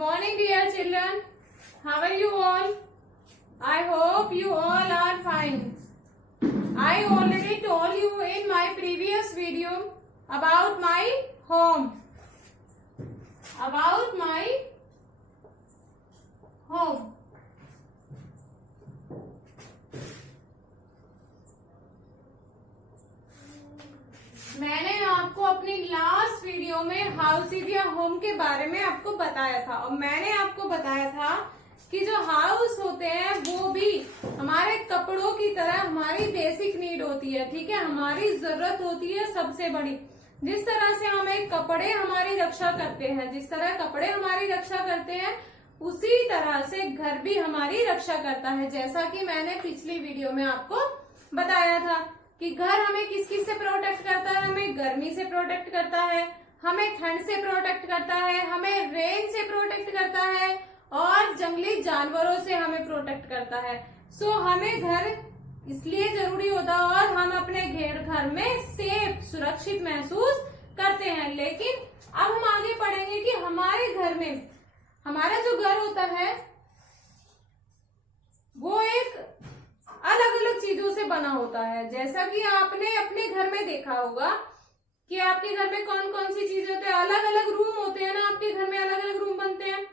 morning, dear children. How are you all? I hope you all are fine. I already told you in my previous video about my home. About my home. मैंने आपको अपनी last video में house या home के बारे में आपको बताया था और मैंने आपको बताया था कि जो हाउस होते हैं वो भी हमारे कपड़ों की तरह हमारी बेसिक नीड होती है। ठीक है, हमारी जरूरत होती है सबसे बड़ी। जिस तरह से हमें कपड़े हमारी रक्षा करते हैं, जिस तरह कपड़े हमारी रक्षा करते हैं, उसी तरह से घर भी हमारी रक्षा करता है। जैसा कि मैंने पिछली वीडियो में आपको बताया था कि घर हमें किस किस से प्रोटेक्ट करता है। हमें गर्मी से प्रोटेक्ट करता है, हमें ठंड से प्रोटेक्ट करता है, हमें रेन से प्रोटेक्ट करता है और जंगली जानवरों से हमें प्रोटेक्ट करता है। सो हमें घर इसलिए जरूरी होता है और हम अपने घर में सेफ सुरक्षित महसूस करते हैं। लेकिन अब हम आगे पढ़ेंगे कि हमारे घर में हमारा जो घर होता है वो एक अलग अलग चीजों से बना होता है। जैसा कि आपने अपने घर में देखा होगा कि आपके घर में कौन कौन सी चीजें होते हैं। अलग अलग रूम होते हैं ना, आपके घर में अलग अलग रूम बनते हैं।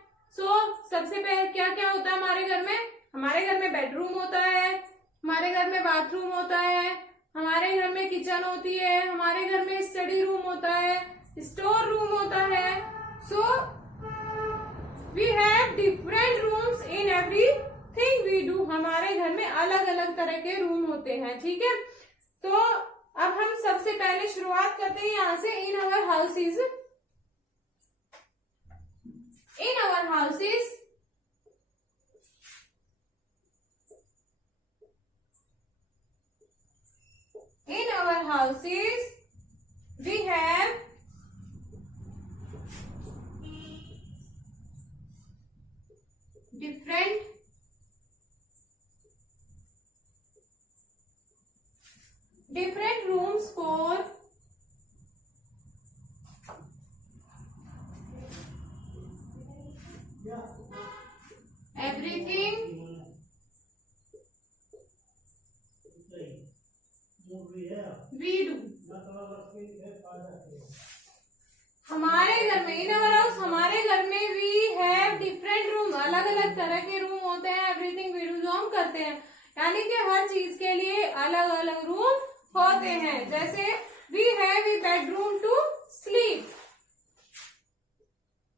सबसे पहले क्या क्या होता है हमारे घर में? हमारे घर में बेडरूम होता है, हमारे घर में बाथरूम होता है, हमारे घर में किचन होती है, हमारे घर में स्टडी रूम होता है, स्टोर रूम होता है। We have different rooms in everything we do. हमारे घर में अलग अलग तरह के रूम होते हैं। ठीक है, तो अब हम सबसे पहले शुरुआत करते हैं यहां से। In our houses, in our houses in our houses we have different rooms for everything we do। हमारे घर में इन आवर हाउस, हमारे घर में वी हैव डिफरेंट रूम, अलग अलग तरह के रूम होते हैं। एवरीथिंग वी डू, जो हम करते हैं, यानी कि हर चीज के लिए अलग अलग रूम होते हैं। जैसे we have a bedroom to sleep,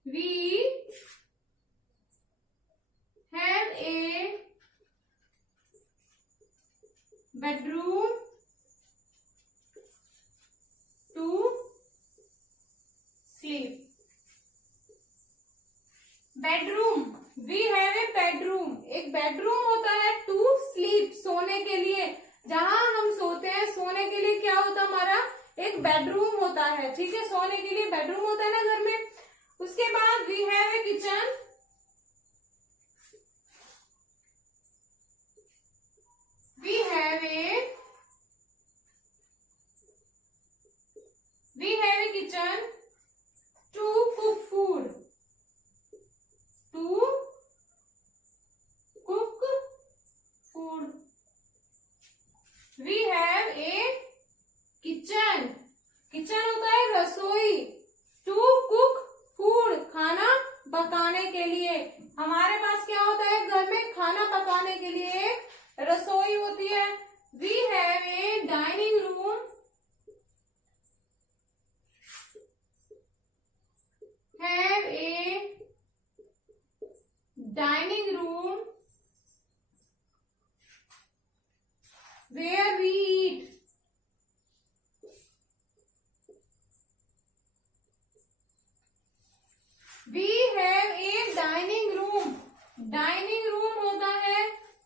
we have a bedroom to sleep. Bedroom, we have a bedroom, एक बेडरूम होता है टू स्लीप, सोने के लिए। जहां हम सोते हैं, सोने के लिए क्या होता है हमारा? एक बेडरूम होता है। ठीक है, सोने के लिए बेडरूम होता है ना घर में। उसके बाद we have a kitchen, we have a kitchen to cook food, to cook food. We have a kitchen, kitchen होता है रसोई, टू कुक फूड, खाना पकाने के लिए। हमारे पास क्या होता है घर में? खाना पकाने के लिए एक रसोई होती है। We have a dining room, have a dining room where we eat। We have a dining room, dining room होता है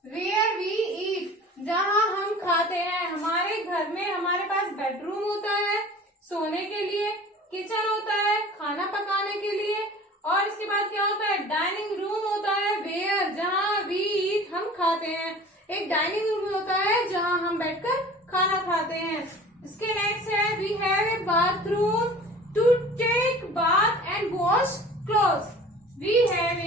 where we eat, जहां हम खाते हैं। हमारे घर में हमारे पास बेडरूम होता है सोने के लिए, किचन होता है खाना पकाने के लिए, और इसके बाद क्या होता है? डाइनिंग रूम होता है वेयर, जहां वी ईट, हम खाते हैं। एक डाइनिंग रूम होता है जहां हम बैठकर खाना खाते हैं। इसके नेक्स्ट है we have a bathroom to take bath and wash clothes. we have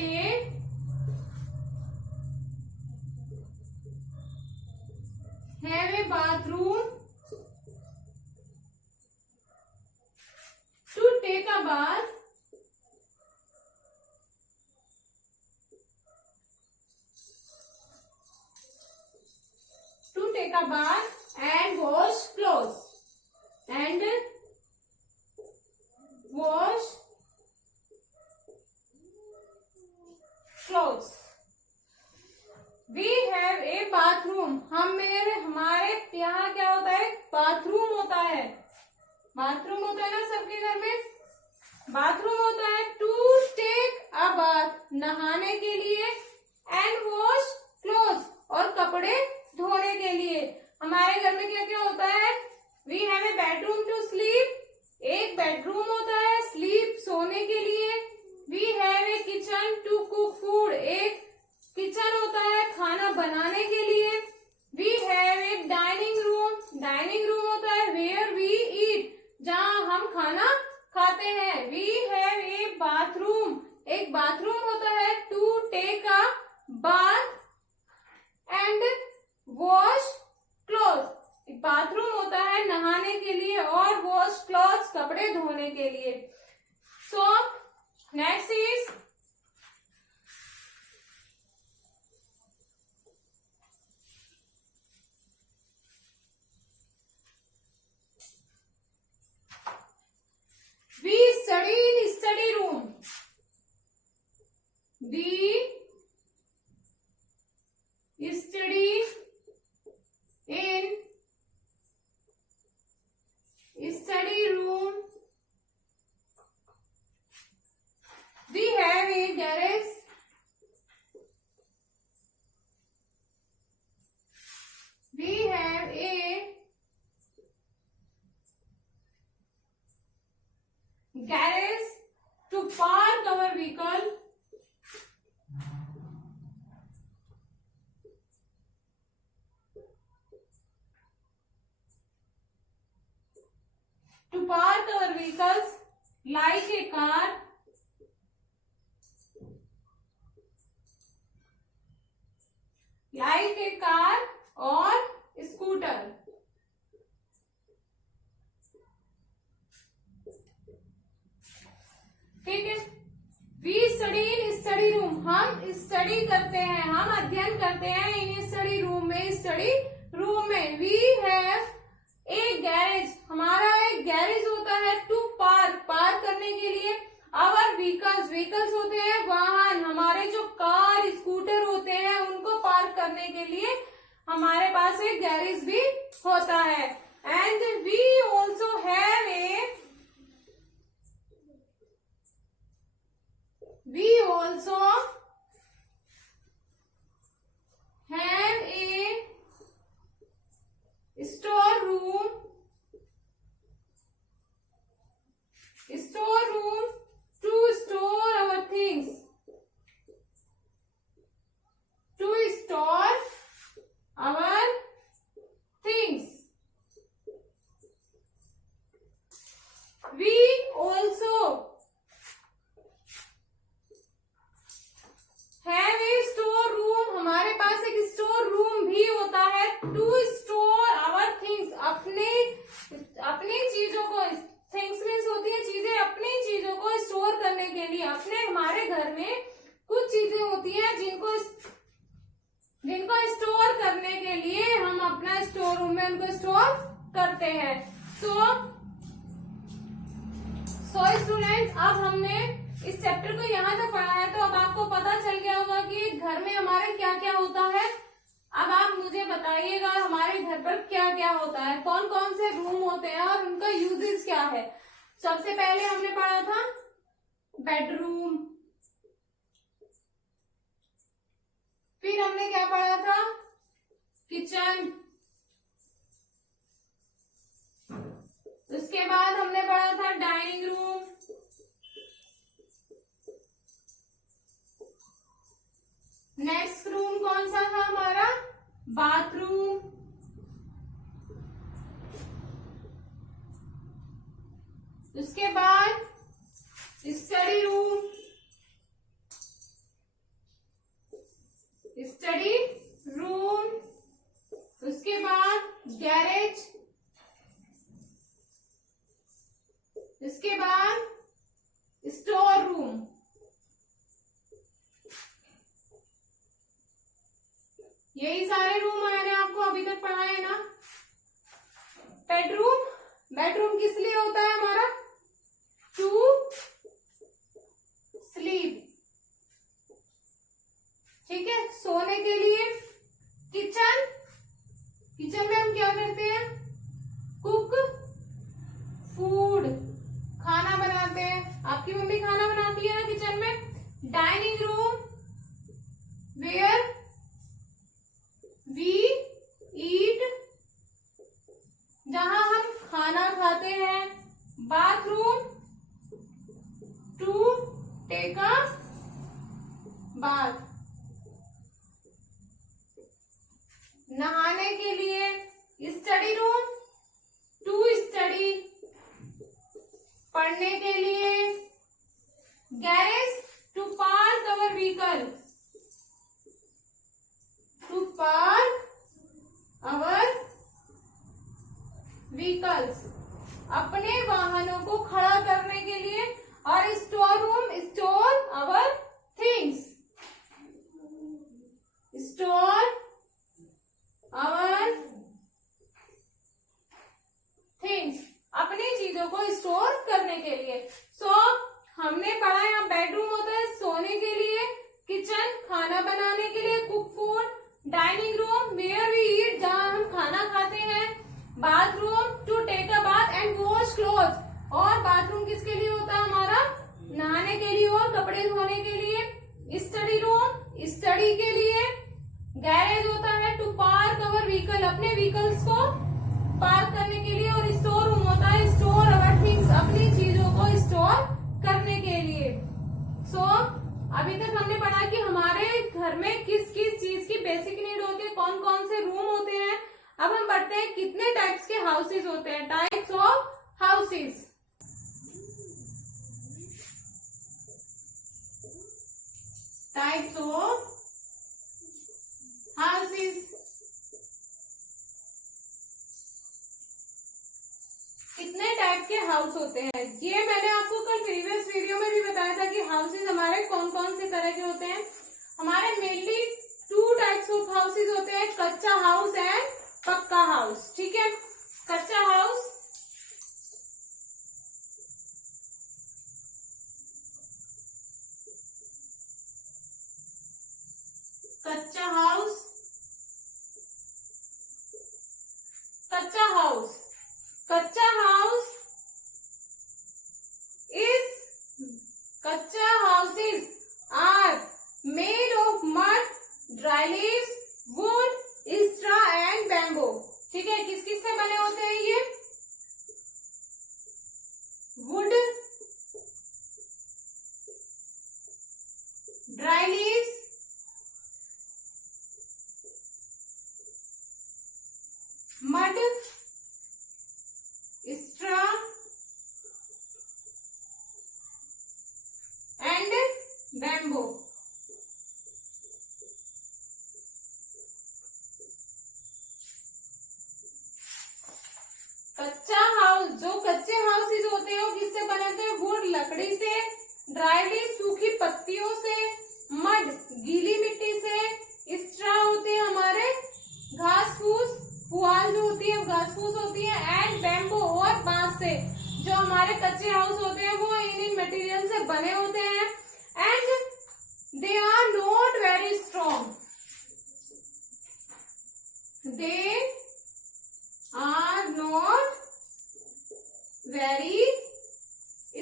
a bathroom to take a bath. To take a bath and wash clothes. And wash clothes. We have a bathroom. हमारे यहाँ क्या होता है? Bathroom होता है. Bathroom होता है ना सबके घर में. बाथरूम होता है टू टेक अ बाथ, नहाने के लिए, एंड वॉश क्लोथ, और कपड़े धोने के लिए. हमारे घर में क्या क्या होता है? We have a bedroom to sleep, एक बेडरूम होता है स्लीप सोने के लिए. We have a kitchen to cook food, एक किचन होता है खाना बनाने के लिए. We have a dining room, dining room होता है वेयर वी ईट, जहाँ हम खाना खाते हैं. वी हैव ए बाथरूम, एक बाथरूम होता है to take a bath and wash cloth. Bathroom होता है नहाने के लिए और वॉश क्लॉथ्स कपड़े धोने के लिए. So next is we study in study room. We study in study room. We have a garage. We have a garage to park our vehicle. To park our vehicles like a car, or scooter. ठीक है. We study in study room, हम study करते हैं, हम अध्ययन करते हैं in study room में, स्टडी रूम में. वी हैव ए गैरेज, हमारा एक गैरेज होता है टू पार्क, पार्क करने के लिए. आवर व्हीकल्स, व्हीकल्स होते हैं वाहन, हमारे जो कार स्कूटर होते हैं उनको पार्क करने के लिए हमारे पास एक गैरेज भी होता है. And we also have a We also have a storeroom to store our things. To store our things. We also have a store room, हमारे पास एक स्टोर रूम भी होता है टू स्टोर आवर थिंग्स, अपनी चीजों को, थिंग्स मीन्स होती है चीजें, अपनी चीजों को स्टोर करने के लिए. हमारे घर में कुछ चीजें होती हैं जिनको स्टोर करने के लिए हम अपना स्टोर रूम में उनको स्टोर करते हैं. सो स्टूडेंट्स, अब हमने इस चैप्टर को यहाँ तक पढ़ा है, तो अब आपको पता चल गया होगा कि घर में हमारे क्या क्या होता है. अब आप मुझे बताइएगा हमारे घर पर क्या क्या होता है, कौन कौन से रूम होते हैं और उनका यूजेस क्या है. सबसे पहले हमने पढ़ा था बेडरूम, फिर हमने क्या पढ़ा था? किचन. उसके बाद हमने पढ़ा था डाइनिंग रूम. नेक्स्ट रूम कौन सा था हमारा? बाथरूम. उसके बाद स्टडी रूम. स्टडी रूम, उसके बाद गैरेज, इसके बाद स्टोर रूम, यही सारे रूम मैंने आपको अभी तक पढ़ाए है ना। बेडरूम, बेडरूम किस लिए होता है हमारा? टू स्लीप, ठीक है, सोने के लिए। किचन, किचन में हम क्या करते हैं? कुक फूड, खाना बनाते हैं। आपकी मम्मी खाना बनाती है ना किचन में। Dining room, where we eat, जहां हम खाना खाते हैं। Bathroom, to take a bath, नहाने के लिए। स्टडी रूम, टू स्टडी, पढ़ने के लिए। Garage, to park our vehicle, to park our vehicles, अपने वाहनों को खड़ा करने के लिए। और store room, store our things, store our things, अपनी चीजों को स्टोर करने के लिए। हमने पढ़ा यहाँ बेडरूम होता है सोने के लिए, किचन खाना बनाने के लिए, cook food, dining room where we eat, जहाँ हम खाना खाते हैं। Bathroom, to take a bath and wash clothes, और बाथरूम किसके लिए होता है हमारा? नहाने के लिए और कपड़े धोने के लिए। स्टडी रूम, स्टडी के लिए। गैरेज होता है टू पार्क अवर व्हीकल, अपने व्हीकल्स को पार्क करने के लिए। और स्टोर रूम होता है स्टोर अवर थिंग्स, अपनी चीजों को स्टोर करने के लिए। अभी तक हमने पढ़ा कि हमारे घर में किस किस चीज की बेसिक नीड होती है, कौन कौन से रूम होते हैं। अब हम पढ़ते हैं कितने टाइप्स के हाउसेज होते हैं, types of houses. Types of houses, कितने टाइप के हाउस होते हैं। ये मैंने आपको कल प्रीवियस वीडियो में भी बताया था कि हाउसेज हमारे कौन कौन से तरह के होते हैं। हमारे mainly two types of houses होते हैं, कच्चा हाउस एंड पक्का हाउस, ठीक है। कच्चा हाउस, कच्चा हाउस, कच्चा हाउस, कच्चा हाउस is कच्चा houses are made of mud, dry leaves, wood, straw and bamboo, ठीक है। किस किस से बने होते हैं ये? wood, dry leaves, mud, straw and bamboo। कच्चा हाउस, जो कच्चे हाउसेज होते हैं वो किससे बनते हैं? वुड लकड़ी से, ड्राई लीफ सूखी पत्तियों से, मड गीली मिट्टी से, स्ट्रा होते हैं हमारे घास फूस, पुआल जो होती है घास फूस होती है, एंड बैम्बू और बांस से। जो हमारे कच्चे हाउस होते हैं वो इन मटेरियल से बने होते हैं। And they are not very strong, they are not very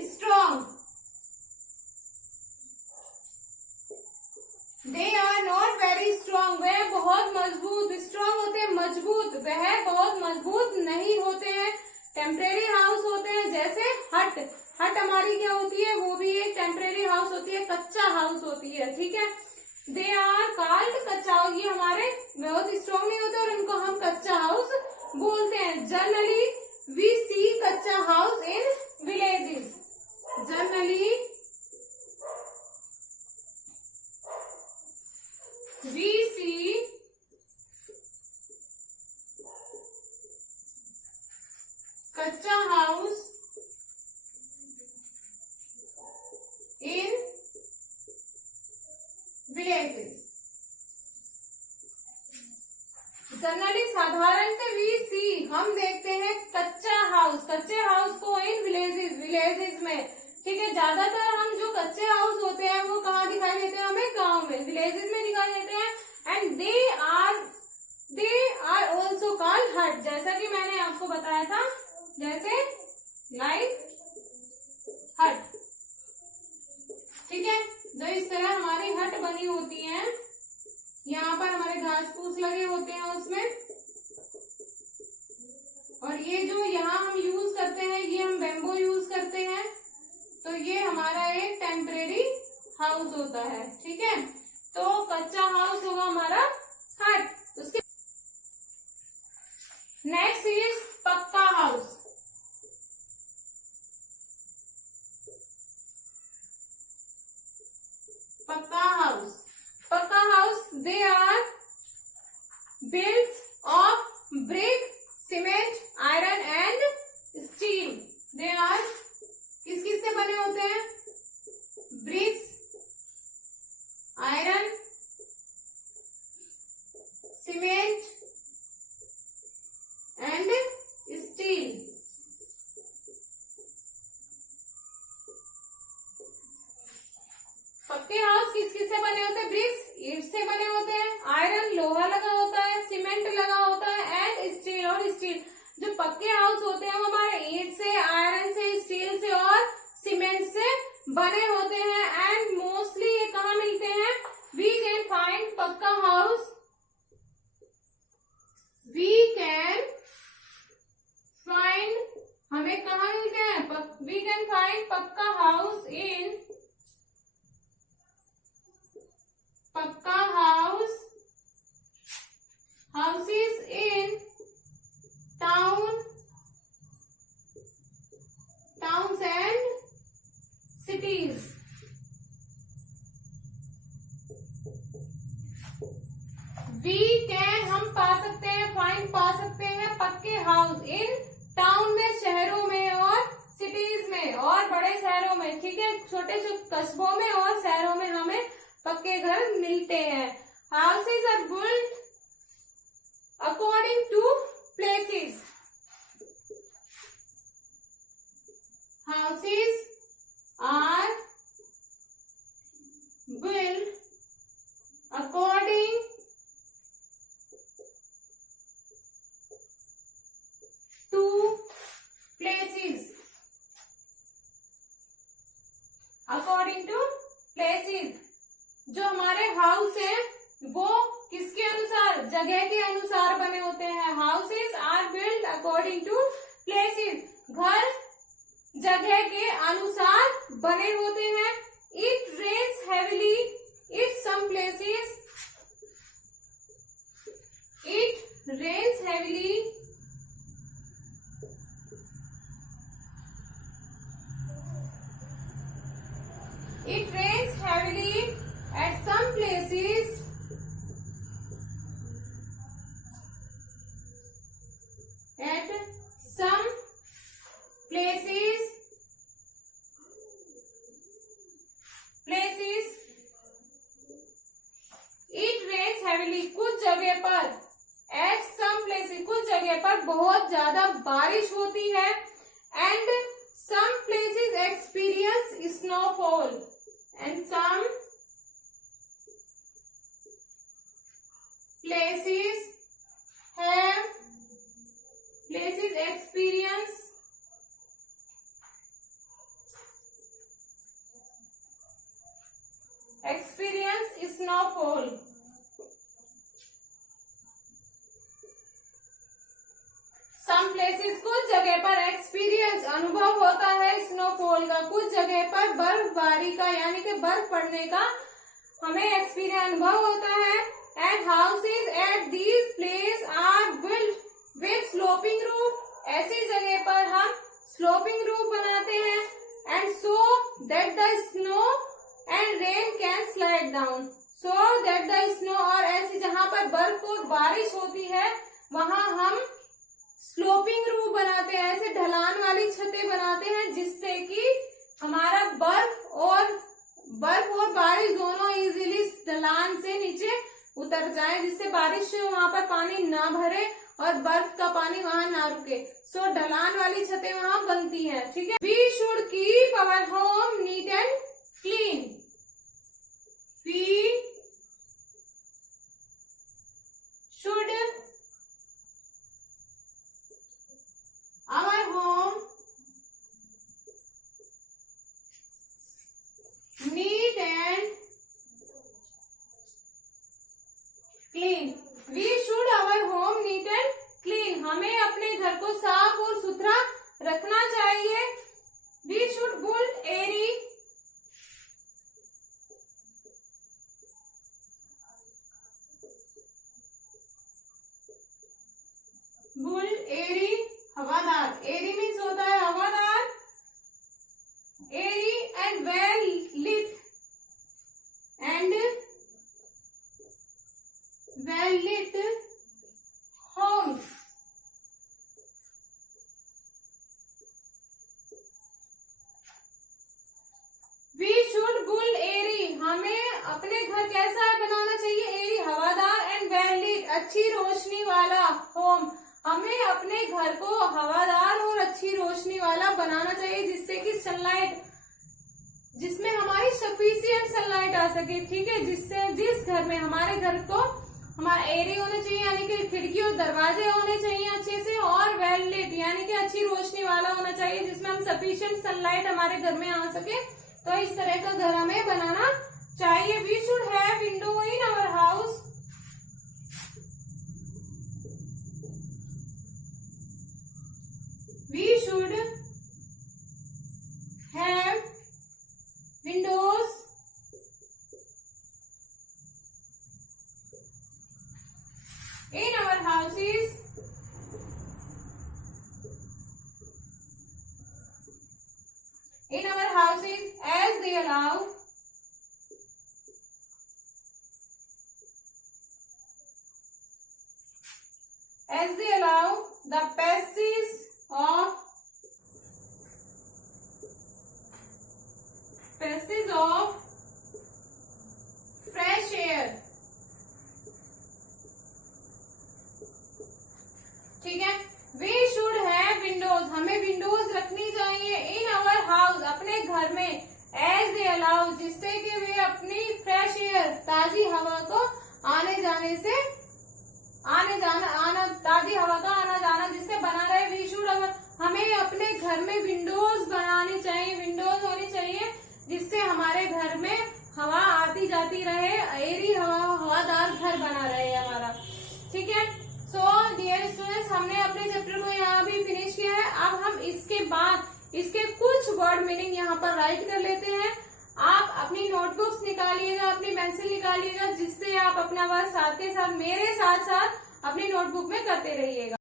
strong, they are not very strong, वह बहुत मजबूत, स्ट्रॉन्ग होते हैं मजबूत, वह बहुत मजबूत नहीं होते हैं। टेम्परेरी हाउस होते हैं जैसे हट, हट हमारी क्या होती है? वो भी एक टेम्परेरी हाउस होती है, कच्चा हाउस होती है, ठीक है। दे आर कॉल्ड कच्चा, ये हमारे बहुत स्ट्रॉन्ग नहीं होते और इनको हम कच्चा हाउस बोलते हैं। जनरली वी सी कच्चा house in villages, generally we see कच्चा हाउस in villages. जनरली साधारणतः वी सी हम देखते हैं कच्चा हाउस, कच्चे हाउस को इन विलेजेस में, ठीक है। ज्यादातर हम जो कच्चे हाउस होते हैं वो कहाँ दिखाई देते हैं, हमें गांव में, विलेजेस में दिखाई देते हैं। And they are also called hut, जैसा कि मैंने आपको बताया था, जैसे लाइक हट, ठीक है। जो इस तरह हमारी हट बनी होती है, यहाँ पर हमारे घास फूस लगे होते हैं उसमें, और ये जो यहाँ हम यूज करते हैं ये हम बेम्बो यूज करते हैं, तो ये हमारा एक टेम्परेरी हाउस होता है, ठीक है। तो कच्चा हाउस होगा हमारा हट। उसके next is pucca house. Pucca house, pucca house they are built of brick, cement, iron and steel. They are किस किस से बने होते हैं, bricks, iron, cement and steel. पक्के हाउस किस किस से बने होते हैं, ब्रिक्स, ईंट से बने होते हैं, आयरन, लोहा लगा होता है, सीमेंट लगा होता है एंड स्टील। और स्टील, जो पक्के हाउस होते हैं वो हमारे ईंट से, आयरन से, स्टील से और सीमेंट से बने होते हैं। एंड मोस्टली ये कहाँ मिलते हैं, we can find pucca house, we can find, हमें कहाँ मिलते हैं, we can find pucca house in, pucca house, houses in town, towns and cities. We can, हम पा सकते हैं, फाइंड पा सकते हैं पक्के हाउस इन टाउन में, शहरों में, और सिटीज में और बड़े शहरों में, ठीक है। छोटे छोटे कस्बों में और शहरों में हमें पक्के घर मिलते हैं। Houses are built according to places, houses are built according to places, according to places. जो हमारे हाउस है वो किसके अनुसार, जगह के अनुसार बने होते हैं। Houses are built according to places, घर जगह के अनुसार बने होते हैं। It rains heavily in some places, it rains heavily it rains heavily at some places, at some places, it rains heavily, कुछ जगह पर, at some places, कुछ जगह पर बहुत ज्यादा बारिश होती है। and some places experience snowfall, and some places experience snowfall। Some places, कुछ जगह पर एक्सपीरियंस, अनुभव होता है स्नोफॉल का, कुछ जगह पर बर्फबारी का यानी कि बर्फ पड़ने का हमें एक्सपीरियंस, अनुभव होता है। And houses at these place are built with sloping roof, ऐसी जगह पर हम स्लोपिंग रूफ बनाते हैं। And so that the snow and rain can slide down so that the snow, और ऐसी जहां पर बर्फ और बारिश होती है वहां हम स्लोपिंग रूफ बनाते हैं, ऐसे ढलान वाली छतें बनाते हैं जिससे कि हमारा बर्फ और बारिश दोनों इजीली ढलान से नीचे उतर जाए, जिससे बारिश वहां पर पानी ना भरे और बर्फ का पानी वहां ना रुके। सो ढलान वाली छतें वहां बनती हैं, ठीक है। We should keep our home neat and clean. We should our home neat and clean. We should our home neat and clean. हमें अपने घर को साफ और सुथरा रखना चाहिए। We should build airy हवादार। एरी मीन्स होता है हवादार। Airy and well lit homes. We should build airy, हमें अपने घर कैसा बनाना चाहिए? एरी हवादार एंड वेल लिट, अच्छी रोशनी वाला। होम, हमें अपने घर को हवादार और अच्छी रोशनी वाला बनाना चाहिए जिससे कि सनलाइट, जिसमें हमारी सफिशिएंट सनलाइट आ सके, ठीक है। जिससे जिस घर में हमारे घर को हमारा एरी होना चाहिए, यानी कि खिड़की और दरवाजे होने चाहिए अच्छे से, और वेल लिट यानी कि अच्छी रोशनी वाला होना चाहिए जिसमें हम सफिशिएंट सनलाइट हमारे घर में आ सके। तो इस तरह का घर हमें बनाना चाहिए। We should have window in our house. We should have windows in our houses as they allow the passage of fresh air, ठीक है। वी शुड हैव विंडोज, हमें विंडोज रखनी चाहिए इन आवर हाउस, अपने घर में, एज दे अलाउ, जिससे कि वे अपनी फ्रेश एयर, ताजी हवा को ताजी हवा का आना जाना जिससे बना रहे। वी शुड, हमें अपने घर में विंडोज बनानी चाहिए, विंडोज होनी चाहिए जिससे हमारे घर में हवा आती जाती रहे, एरी हवादार घर बना रहे हमारा, ठीक है। सो डियर स्टूडेंट्स, हमने अपने चैप्टर को यहाँ भी फिनिश किया है। अब हम इसके बाद इसके कुछ वर्ड मीनिंग यहाँ पर राइट कर लेते हैं। आप अपनी नोटबुक्स निकालिएगा, अपनी पेंसिल निकालिएगा, जिससे आप अपना वर्क साथ के साथ मेरे साथ साथ अपनी नोटबुक में करते रहिएगा।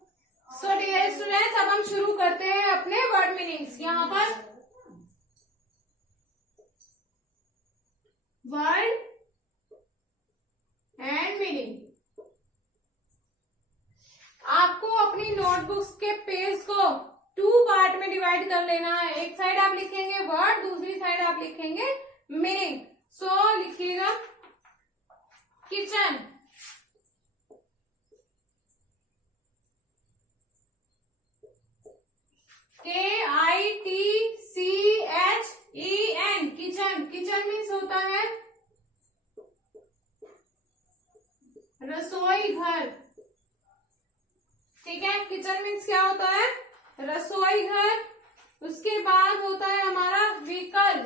सो डियर स्टूडेंट्स, अब हम शुरू करते हैं अपने वर्ड मीनिंग्स। यहाँ पर वर्ड एंड मीनिंग, आपको अपनी नोटबुक्स के पेज को 2 पार्ट में डिवाइड कर लेना है। एक साइड आप लिखेंगे वर्ड, दूसरी साइड आप लिखेंगे मीनिंग। सो लिखिएगा kitchen, KITCHEN, kitchen. Kitchen means होता है रसोई घर, ठीक है। किचन मीन्स क्या होता है? रसोई घर। उसके बाद होता है हमारा व्हीकल,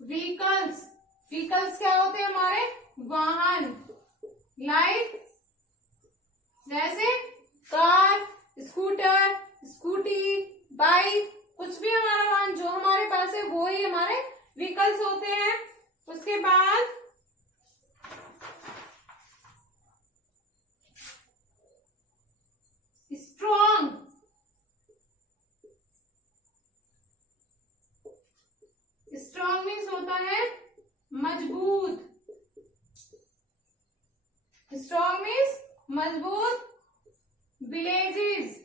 व्हीकल्स। व्हीकल्स क्या होते हैं? हमारे वाहन, लाइक जैसे कार, स्कूटर, स्कूटी, बाइक, कुछ भी हमारा वाहन जो हमारे पास है वो ही हमारे व्हीकल्स होते हैं। उसके बाद स्ट्रॉन्ग, स्ट्रॉन्ग मीन्स होता है मजबूत, स्ट्रॉन्ग मीन्स मजबूत। विलेजेस,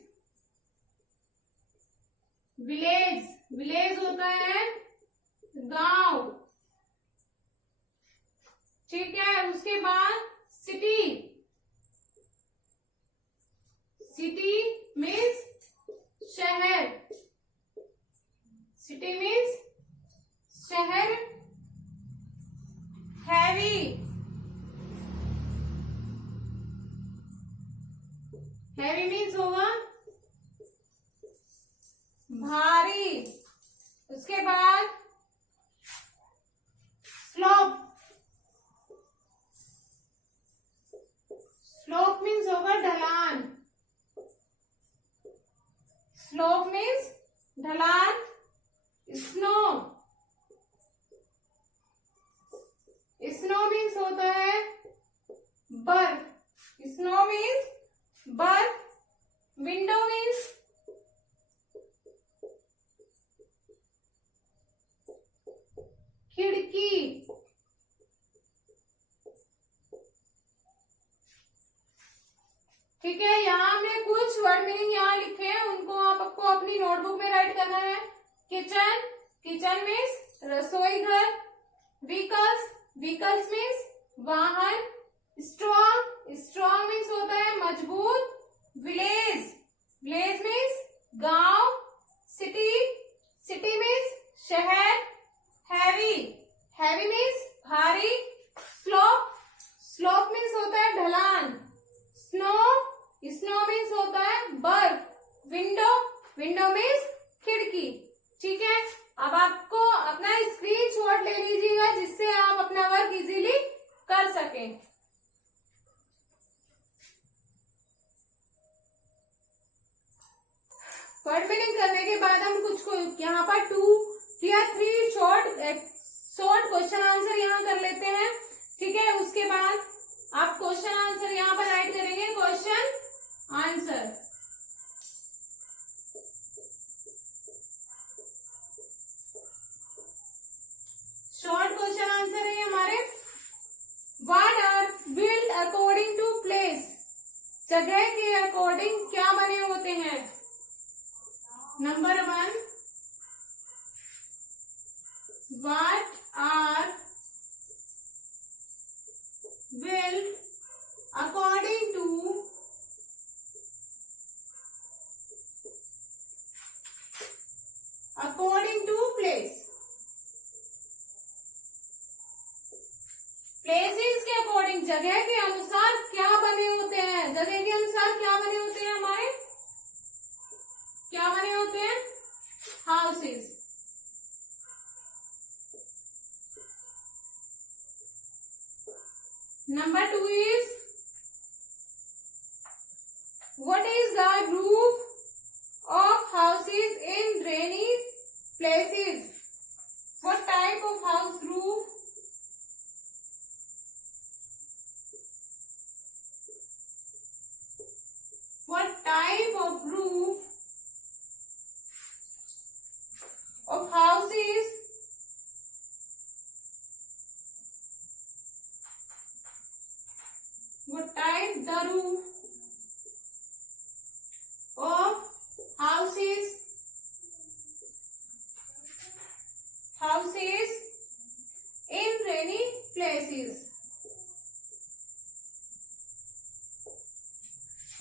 विलेज, विलेज होता है गांव, ठीक है। उसके बाद सिटी, सिटी मीन्स शहर, सिटी मीन्स शहर। हैवी, हैवी मीन्स होगा भारी। उसके बाद स्लोप, स्लोप मीन्स होगा ढलान, स्लोप मीन्स ढलान। स्नो, स्नो मीन्स होता है बर्फ, स्नो मीन्स बर्फ। विंडो मीन्स खिड़की, ठीक है। यहाँ हमने कुछ वर्ड मीनिंग यहाँ लिखे हैं, उनको आपको अपनी नोटबुक में राइट करना है। किचन, किचन मीन्स रसोई घर। व्हीकल्स, व्हीकल्स मीन्स वाहन। स्ट्रॉन्ग, स्ट्रॉन्ग मीन्स होता है मजबूत। विलेज, विलेज मीन्स गांव। सिटी, सिटी मीन्स शहर। हैवी, हैवी मीन्स भारी। स्लोप, स्लोप मीन्स होता है ढलान। स्नो, स्नो मीन्स होता है बर्फ। विंडो, विंडो मीन्स खिड़की, ठीक है। अब आपको अपना स्क्रीनशॉट ले लीजिएगा जिससे आप अपना वर्क इजीली कर सकें। वर्ड मीनिंग करने के बाद हम कुछ को यहाँ पर 2 या 3 शॉर्ट क्वेश्चन आंसर यहाँ कर लेते हैं, ठीक है। उसके बाद आप क्वेश्चन आंसर यहाँ पर राइट करेंगे, question answer. Short question answer है हमारे। What are build according to place, जगह के अकॉर्डिंग क्या बने होते हैं। Number 1, what are built according to place, places के अकॉर्डिंग जगह के अनुसार क्या बने होते हैं, जगह के अनुसार क्या बने होते हैं हमारे, क्या बने होते हैं houses. Number 2 is what is the roof of houses in rainy places? What type of house roof? What type of roof of houses what type the roof of houses in rainy places,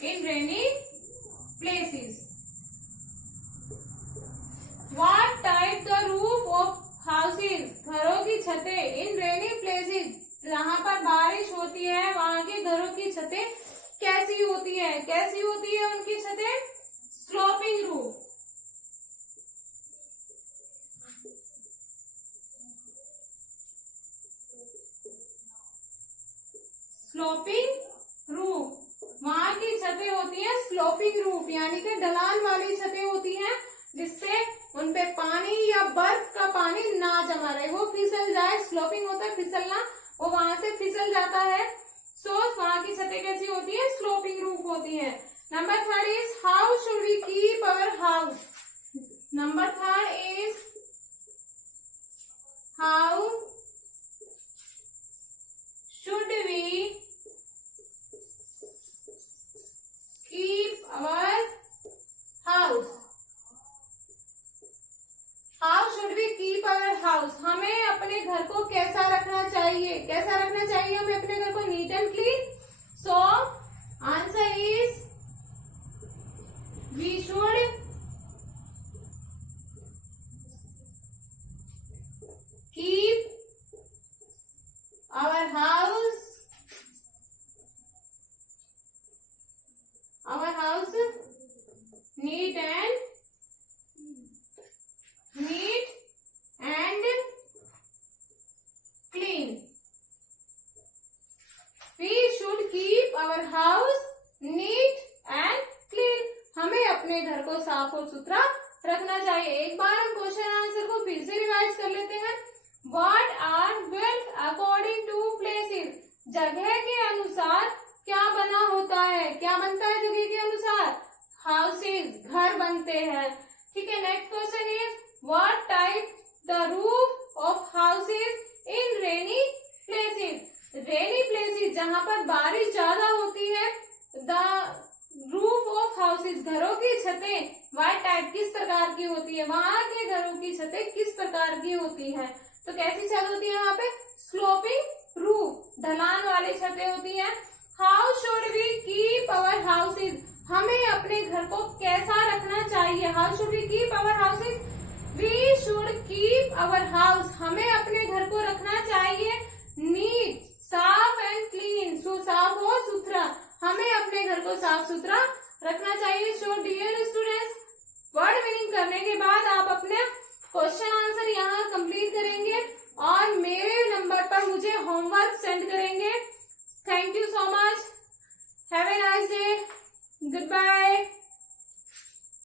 in rainy places। What type the roof of houses, घरों की छतें in rainy places, जहाँ पर बारिश होती है वहां के घरों की छतें कैसी होती है, कैसी होती है उनकी छतें, स्लोपिंग रूफ। स्लोपिंग रूफ, वहां की छतें होती है स्लोपिंग रूफ, यानी कि ढलान वाली छतें होती हैं जिससे उनपे पानी या बर्फ का पानी ना जमा रहे, वो फिसल जाए। स्लोपिंग होता है फिसलना, वो वहां से फिसल जाता है। सो वहां की छतें कैसी होती है, स्लोपिंग रूफ होती है। Number 3 is how should we keep our house. Number 3 is how should we keep our house? How should we keep our house? हमें अपने घर को कैसा रखना चाहिए? कैसा रखना चाहिए हमें अपने घर को? Neat and clean. So answer is we should keep our house neat and clean. We should keep our house neat and clean. हमें अपने घर को साफ और सुथरा रखना चाहिए. एक बार हम क्वेश्चन आंसर को फिर से रिवाइज कर लेते हैं. What are built according to places? जगह के अनुसार क्या बना होता है? क्या बनता है जगह के अनुसार? हाउसेज, घर बनते हैं. ठीक है. Next question is what type the roof of houses in rainy places? Rainy places जहां पर बारिश ज्यादा होती है, द रूफ ऑफ हाउसेज घरों की छतें व्हाट टाइप किस प्रकार की होती है? वहां के घरों की छतें किस प्रकार की होती है? तो कैसी छत होती है वहां पे? स्लोपिंग रूफ, ढलान वाली छतें होती हैं. How should we keep our houses? हमें अपने घर को कैसा रखना चाहिए? How should we keep our houses? We should keep our house. हमें अपने घर को रखना चाहिए नीट, साफ एंड क्लीन, साफ और सुथरा. हमें अपने घर को साफ सुथरा रखना चाहिए. So dear students, word meaning करने के बाद आप अपने क्वेश्चन आंसर यहाँ कंप्लीट करेंगे और मेरे नंबर पर मुझे होमवर्क सेंड करेंगे. Thank you so much. Have a nice day. Good bye.